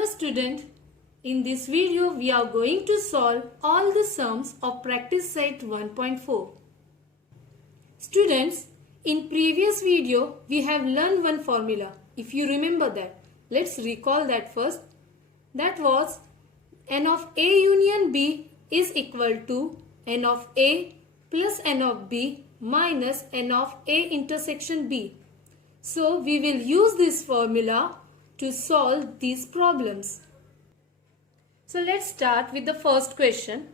Hello student, in this video we are going to solve all the sums of practice set 1.4. Students, in previous video we have learned one formula. If you remember that, let's recall that first. That was n of A union B is equal to n of A plus n of B minus n of A intersection B. So we will use this formula to solve these problems. So let's start with the first question.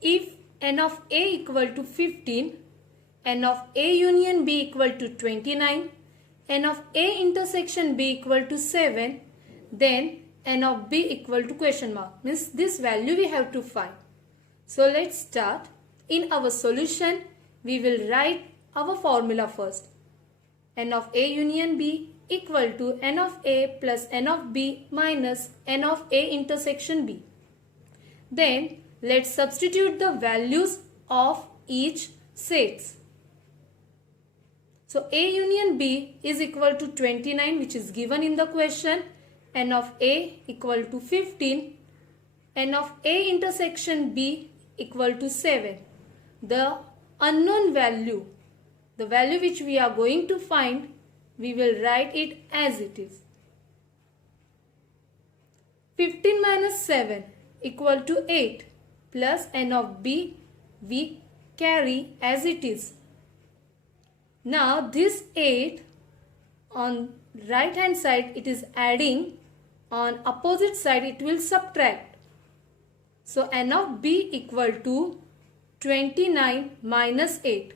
If n of A equal to 15, n of A union B equal to 29, n of A intersection B equal to 7, then n of B equal to question mark, means this value we have to find. So let's start. In our solution, we will write our formula first. N of A union B equal to n of A plus n of B minus n of A intersection B. Then let's substitute the values of each sets. So A union B is equal to 29, which is given in the question. N of A equal to 15. N of A intersection B equal to 7. The unknown value, the value which we are going to find, we will write it as it is. 15 minus 7 equal to 8 plus n of B we carry as it is. Now this 8 on right hand side it is adding, on opposite side it will subtract. So n of B equal to 29 minus 8.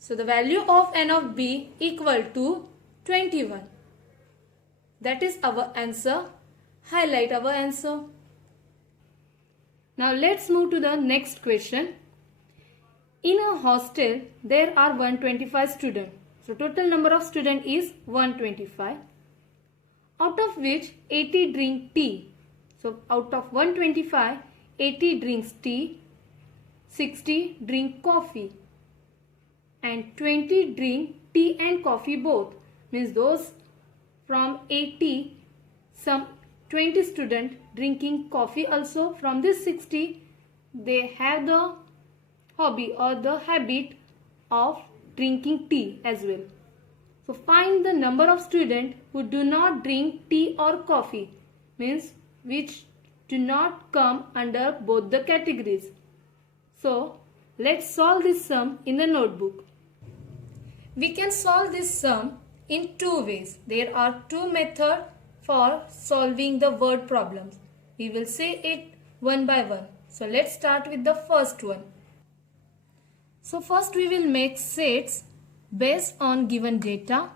So the value of n of B equal to 21. That is our answer. Highlight our answer. Now let's move to the next question. In a hostel, there are 125 students. So total number of students is 125. Out of which 80 drink tea. So out of 125, 80 drinks tea, 60 drink coffee, and 20 drink tea and coffee both. Means those from 80, some 20 students drinking coffee also. From this 60, they have the hobby or the habit of drinking tea as well. So find the number of students who do not drink tea or coffee, means which do not come under both the categories. So let's solve this sum in the notebook. We can solve this sum in two ways. There are two methods for solving the word problems. We will say it one by one. So let's start with the first one. So first we will make sets based on given data.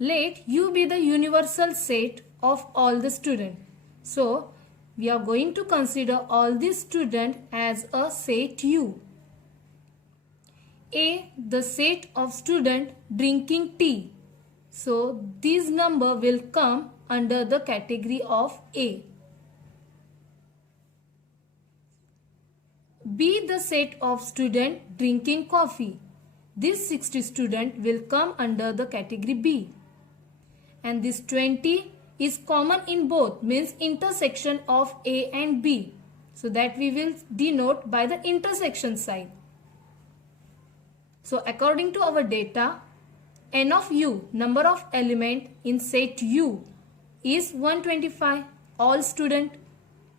Let U be the universal set of all the students. So we are going to consider all these students as a set U. A, the set of students drinking tea. So this number will come under the category of A. B, the set of students drinking coffee. This 60 student will come under the category B. And this 20 is common in both, means intersection of A and B. So that we will denote by the intersection sign. So according to our data, n of U, number of element in set U, is 125, all student,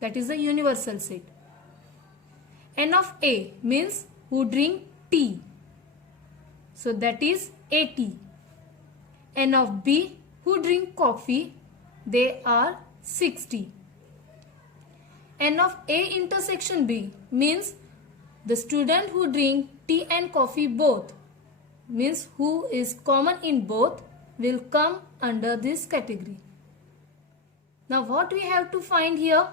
that is the universal set. N of A means who drink tea, so that is 80. N of B who drink coffee, they are 60. N of A intersection B means the student who drink tea and coffee both, means who is common in both, will come under this category. Now what we have to find here?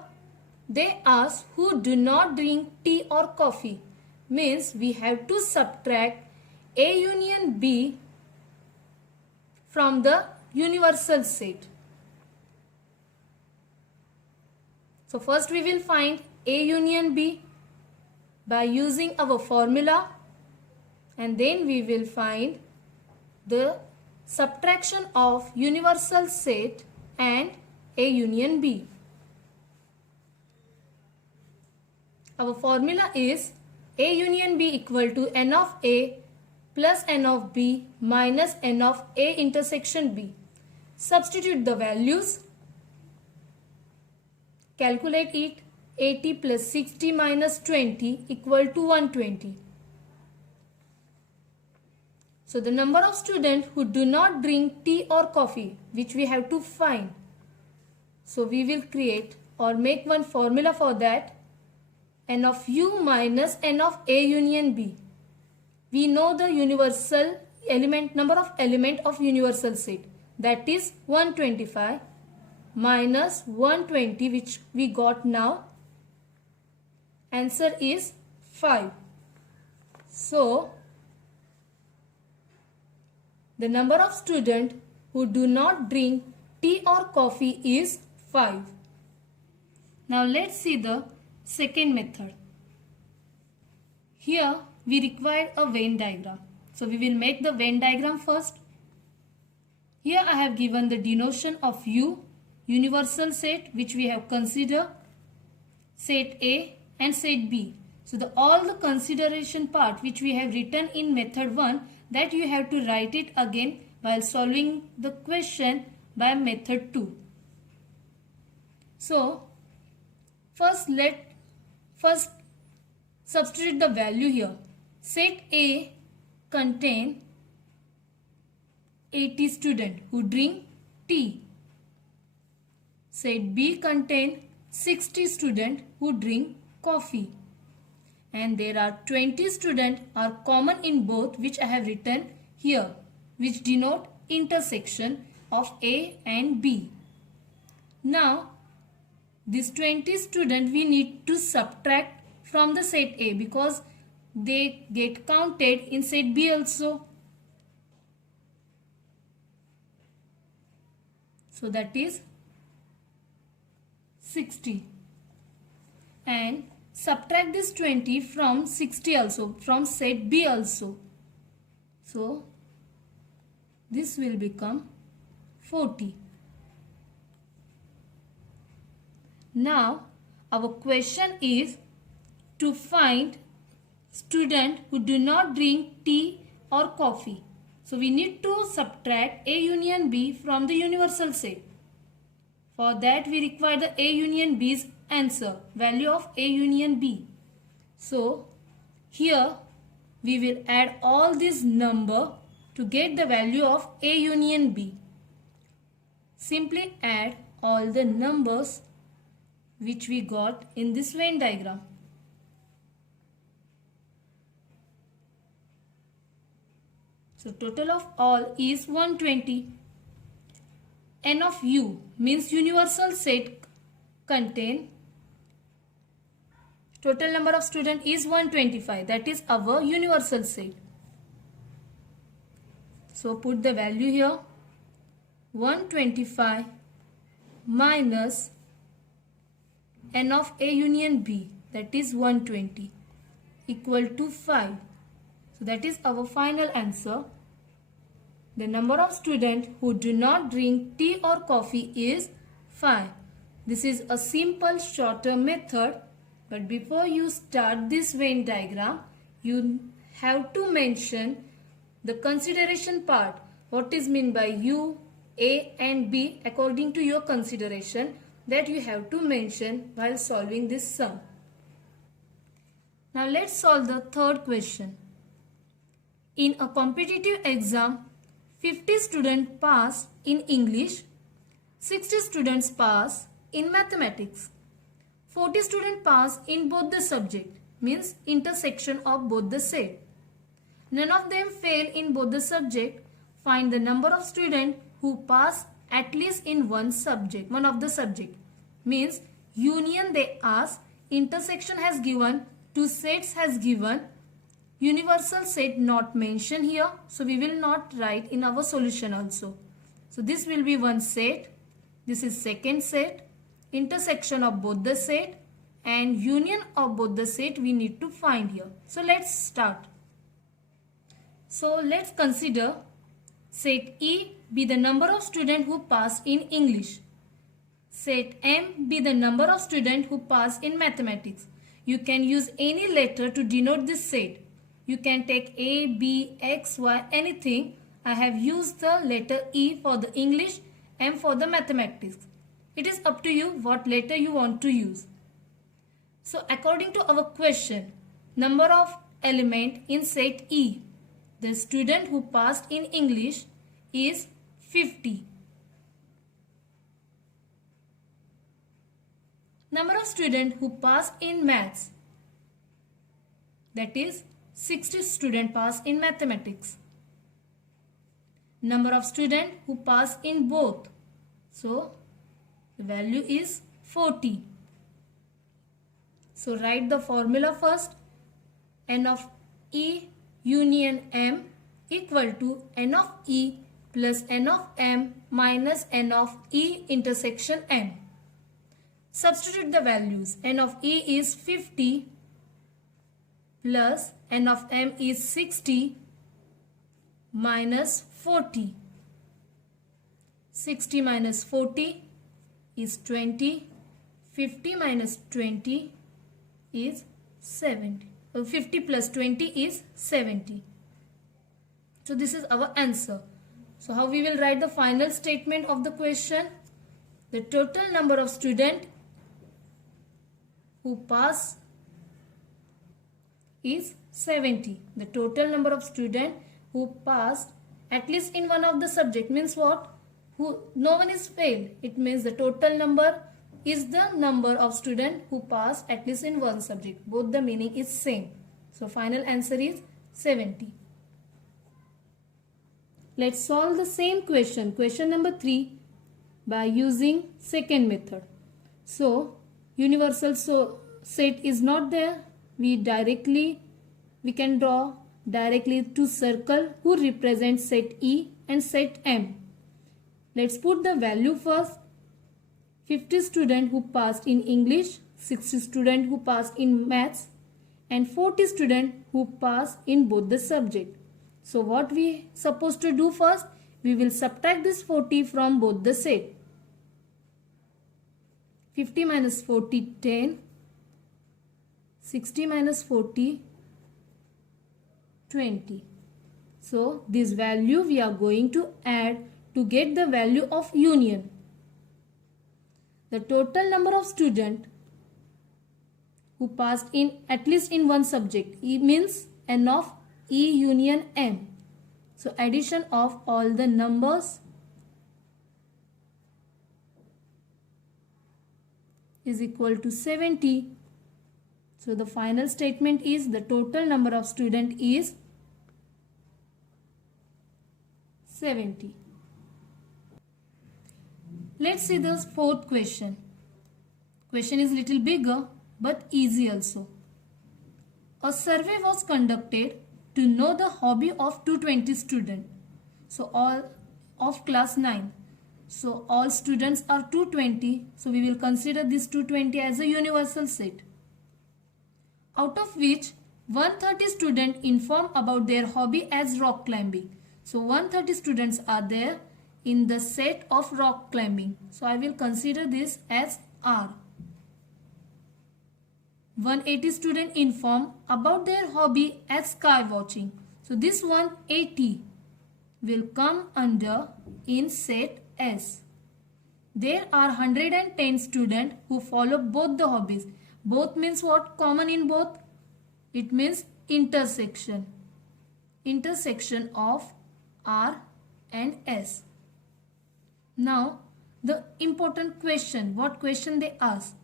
They ask who do not drink tea or coffee, means we have to subtract A union B from the universal set. So first we will find A union B by using our formula, and then we will find the subtraction of universal set and A union B. Our formula is A union B equal to n of A plus n of B minus n of A intersection B. Substitute the values. Calculate it. 80 plus 60 minus 20 equal to 120. So the number of students who do not drink tea or coffee, which we have to find. So we will create or make one formula for that. N of U minus N of A union B. We know the universal element, number of element of universal set, that is 125 minus 120, which we got now. Answer is 5. So the number of students who do not drink tea or coffee is 5. Now let's see the second method. Here we require a Venn diagram. So we will make the Venn diagram first. Here I have given the denotation of U, universal set, which we have considered, set A and set B. So all the consideration part which we have written in method 1, that you have to write it again while solving the question by method 2. So first substitute the value here. Set A contain 80 students who drink tea. Set B contain 60 students who drink coffee. And there are 20 students are common in both, which I have written here, which denote intersection of A and B. Now these 20 students we need to subtract from the set A because they get counted in set B also. So that is 60. And subtract this 20 from 60 also, from set B also. So this will become 40. Now our question is to find students who do not drink tea or coffee. So we need to subtract A union B from the universal set. For that we require the A union B's answer, value of A union B. So here we will add all this number to get the value of A union B. Simply add all the numbers which we got in this Venn diagram. So total of all is 120. N of U means universal set contain total number of students is 125. That is our universal set. So put the value here. 125 minus N of A union B, that is 120, equal to 5. So that is our final answer. The number of students who do not drink tea or coffee is 5. This is a simple shorter method, but before you start this Venn diagram, you have to mention the consideration part. What is meant by U, A and B according to your consideration, that you have to mention while solving this sum. Now let's solve the third question. In a competitive exam, 50 students pass in English, 60 students pass in mathematics, 40 students pass in both the subject, means intersection of both the set. None of them fail in both the subject. Find the number of students who pass at least in one of the subject. Means union they ask, intersection has given, two sets has given, universal set not mentioned here, so we will not write in our solution also. So this will be one set, this is second set, intersection of both the set and union of both the set we need to find here. So let's start. So let's consider set E be the number of students who pass in English. set M be the number of students who pass in mathematics. You can use any letter to denote this set. You can take A, B, X, Y, anything. I have used the letter E for the English, M for the mathematics. It is up to you what letter you want to use. So according to our question, number of element in set E, the student who passed in English is 50. Number of students who passed in maths, that is 60 students passed in mathematics. Number of students who passed in both, so the value is 40. So write the formula first. N of E union M equal to N of E plus N of M minus N of E intersection M. Substitute the values. N of E is 50 plus N of M is 60 minus 40. 60 minus 40 is 20. 50 minus 20 is 70. 50 plus 20 is 70. So this is our answer. So how we will write the final statement of the question? The total number of students who pass is 70. The total number of students who passed at least in one of the subject means what? No one is failed. It means the total number is the number of students who pass at least in one subject. Both the meaning is same. So final answer is 70. Let's solve the same question. Question number 3 by using second method. So universal set is not there. We can draw directly two circle who represent set E and set M. Let's put the value first. 50 students who passed in English, 60 students who passed in maths, and 40 students who passed in both the subject. So what we supposed to do first? We will subtract this 40 from both the set. 50 minus 40, 10. 60 minus 40, 20. So this value we are going to add to get the value of union. The total number of students who passed in at least in one subject, E means N of E union M. So addition of all the numbers is equal to 70. So the final statement is the total number of students is 70. Let's see the fourth question. Question is little bigger but easy also. A survey was conducted to know the hobby of 220 students. So all of class 9. So all students are 220. So we will consider this 220 as a universal set. Out of which 130 students inform about their hobby as rock climbing. So 130 students are there in the set of rock climbing. So I will consider this as R. 180 students inform about their hobby as sky watching. So this 180 will come under in set S. There are 110 students who follow both the hobbies. Both means what? Common in both? It means intersection. Intersection of R and S. Now the important question. What question they ask?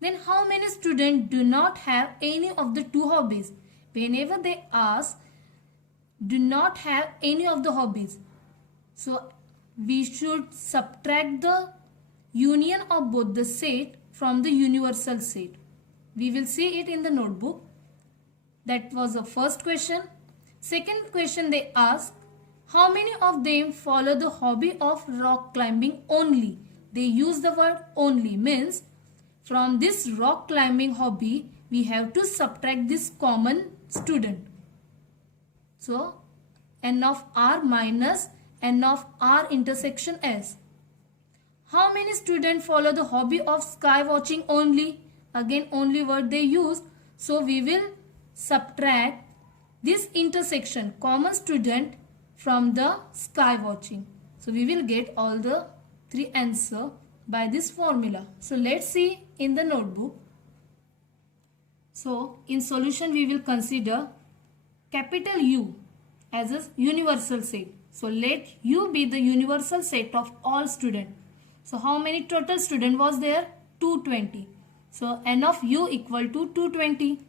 Then how many students do not have any of the two hobbies? Whenever they ask do not have any of the hobbies, so we should subtract the union of both the set from the universal set. We will see it in the notebook. That was the first question. Second question they ask, how many of them follow the hobby of rock climbing only? They use the word only, means from this rock climbing hobby we have to subtract this common student. So N of R minus N of R intersection S. How many many students follow the hobby of sky watching only? Again, only word they use. So we will subtract this intersection common student from the sky watching. So we will get all the three answer by this formula. So let's see in the notebook. So in solution we will consider capital U as a universal set. So let U be the universal set of all students. So how many total student was there? 220. So N of U equal to 220.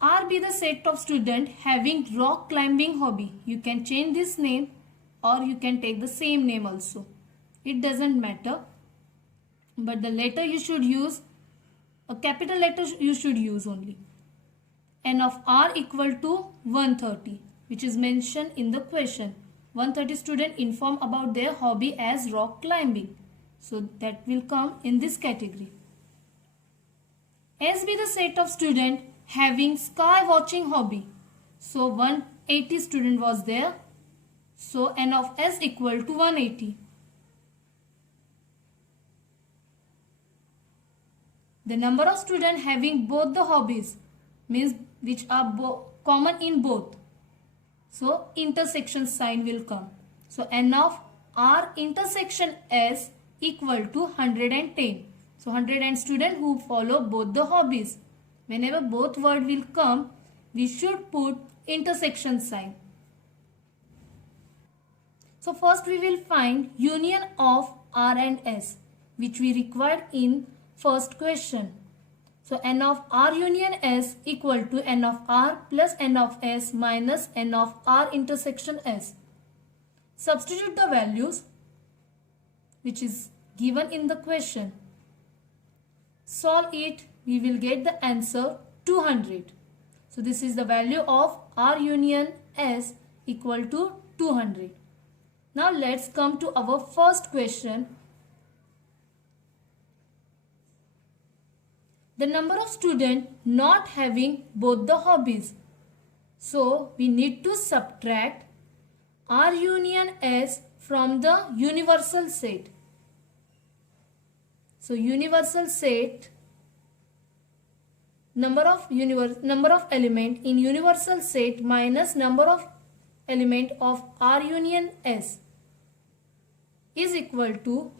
R be the set of student having rock climbing hobby. You can change this name or you can take the same name also. It doesn't matter. But the letter you should use, a capital letter you should use only. N of R equal to 130, which is mentioned in the question. 130 students inform about their hobby as rock climbing. So that will come in this category. S be the set of students having sky watching hobby. So 180 student was there. So N of S equal to 180. The number of students having both the hobbies means which are common in both. So intersection sign will come. So N of R intersection S equal to 110. So 110 students who follow both the hobbies. Whenever both word will come, we should put intersection sign. So first we will find union of R and S, which we required in first question. So N of R union S equal to N of R plus N of S minus N of R intersection S. Substitute the values which is given in the question. Solve it, we will get the answer 200. So this is the value of R union S equal to 200. Now let's come to our first question. The number of students not having both the hobbies. So we need to subtract R union S from the universal set. So universal set, number of element in universal set minus number of element of R union S is equal to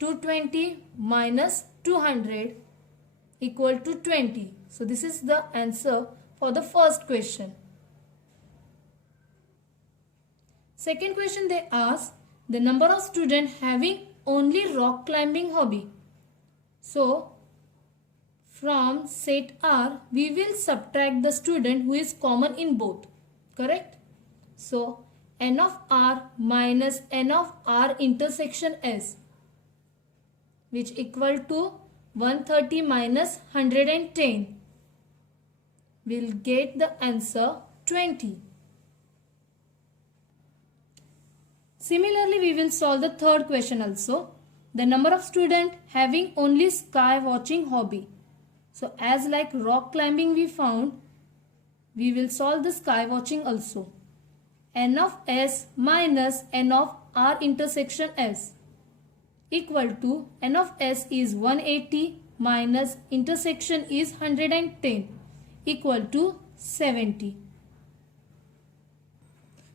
220 minus 200 equal to 20. So this is the answer for the first question. Second question they ask the number of students having only rock climbing hobby. So from set R we will subtract the student who is common in both. Correct? So N of R minus N of R intersection S, which equal to 130 minus 110, will get the answer 20. Similarly, we will solve the third question also. The number of students having only sky watching hobby. So as like rock climbing we found, we will solve the sky watching also. N of S minus N of R intersection S equal to N of S is 180 minus intersection is 110 equal to 70.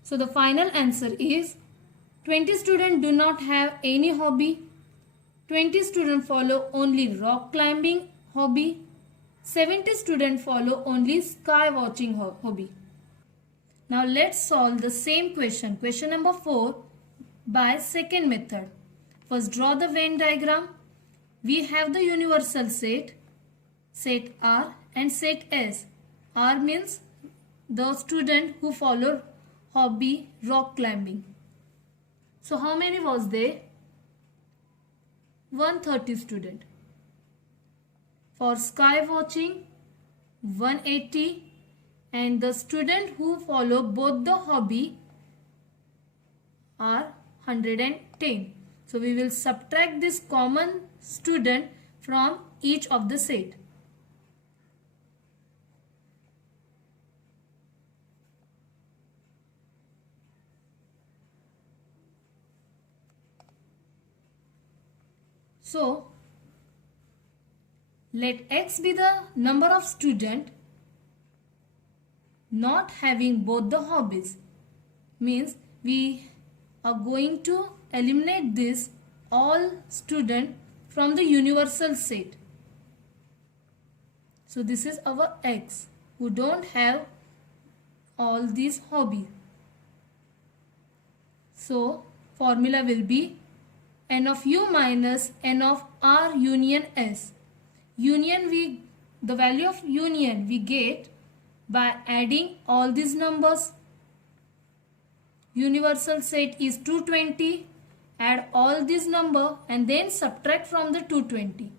So the final answer is 20 students do not have any hobby, 20 students follow only rock climbing hobby, 70 students follow only sky watching hobby. Now let's solve the same question, question number 4, by second method. First draw the Venn diagram. We have the universal set, set R and set S. R means the student who follow hobby rock climbing. So how many was there? 130 student. For sky watching 180, and the student who follow both the hobby are 110. So we will subtract this common student from each of the set. So let X be the number of students not having both the hobbies. Means we are going to eliminate this all student from the universal set. So this is our X who don't have all these hobbies. So formula will be n of u minus n of r union s. The value of union we get by adding all these numbers. Universal set is 220. Add all these number and then subtract from the 220.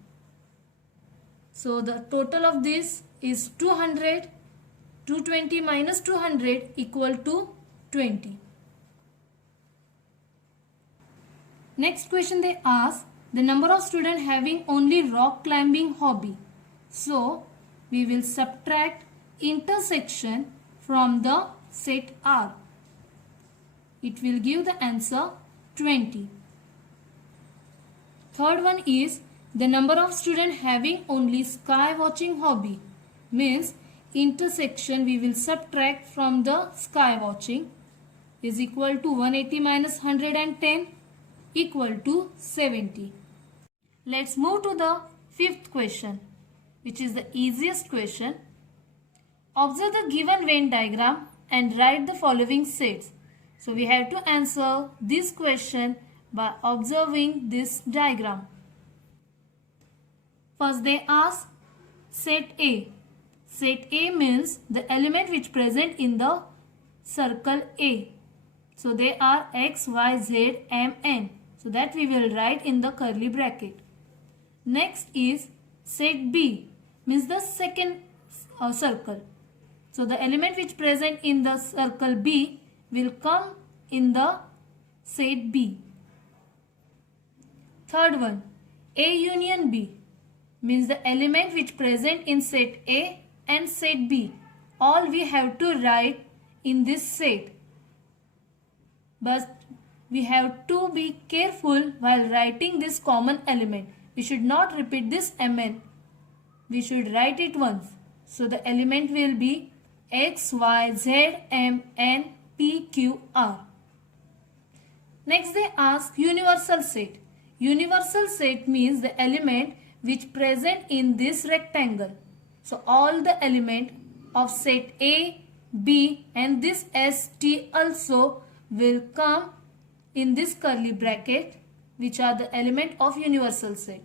So the total of this is 200. 220 minus 200 equal to 20. Next question they ask the number of students having only rock climbing hobby. So we will subtract intersection from the set R. It will give the answer 20. Third one is the number of students having only sky watching hobby. Means intersection we will subtract from the sky watching is equal to 180 minus 110 equal to 70. Let's move to the fifth question, which is the easiest question. Observe the given Venn diagram and write the following sets. So we have to answer this question by observing this diagram. First they ask set A. Set A means the element which present in the circle A. So they are X, Y, Z, M, N. So that we will write in the curly bracket. Next is set B, means the second circle. So the element which present in the circle B will come in the set B. Third one, A union B, means the element which present in set A and set B. All we have to write in this set. But we have to be careful while writing this common element. We should not repeat this Mn. We should write it once. So the element will be X, Y, Z, M, N, P, Q, R. Next they ask universal set. Universal set means the element which present in this rectangle. So all the element of set A, B and this ST also will come in this curly bracket, which are the element of universal set.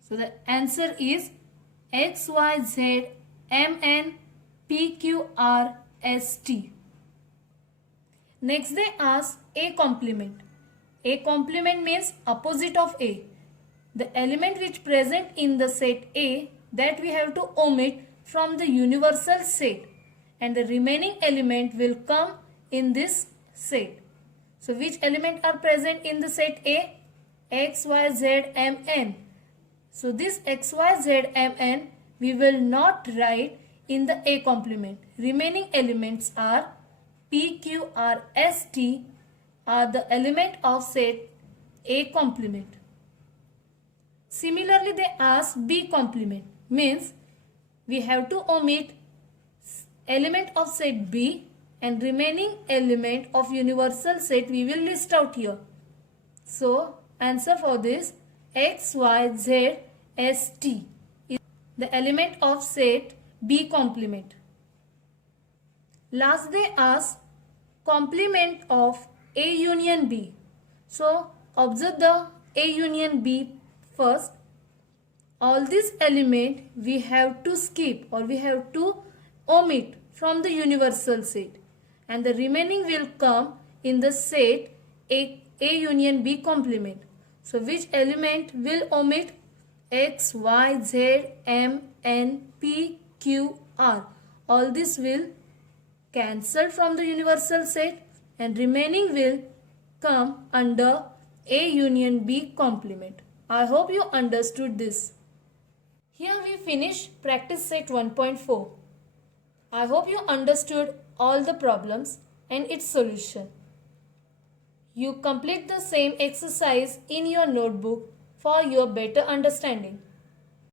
So the answer is X, Y, Z, M, N, P, Q, R, S, T. Next they ask A complement. A complement means opposite of A. The element which present in the set A that we have to omit from the universal set, and the remaining element will come in this set. So which element are present in the set A? X, Y, Z, M, N. So this X, Y, Z, M, N we will not write in the A complement. Remaining elements are P, Q, R, S, T are the element of set A complement. Similarly they ask B complement, means we have to omit element of set B and remaining element of universal set we will list out here. So answer for this X, Y, Z, S, T is the element of set B complement. Last they ask complement of A union B. So observe the A union B first. All this element we have to skip or we have to omit from the universal set, and the remaining will come in the set A union B complement. So which element will omit? X, Y, Z, M, N, P, Q, R. All this will cancel from the universal set and remaining will come under A union B complement. I hope you understood this. Here we finish practice set 1.4. I hope you understood all the problems and its solution. You complete the same exercise in your notebook for your better understanding.